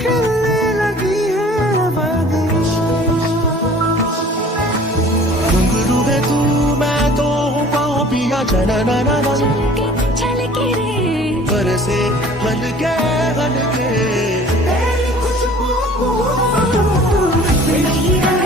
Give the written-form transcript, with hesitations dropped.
खिलने लगी है वादियाँ। घुंघरू है तू मैं तो हूँ पाँव पिया चना छलके रे बरसे हल्के हल्के तेरी खुशबू हीरा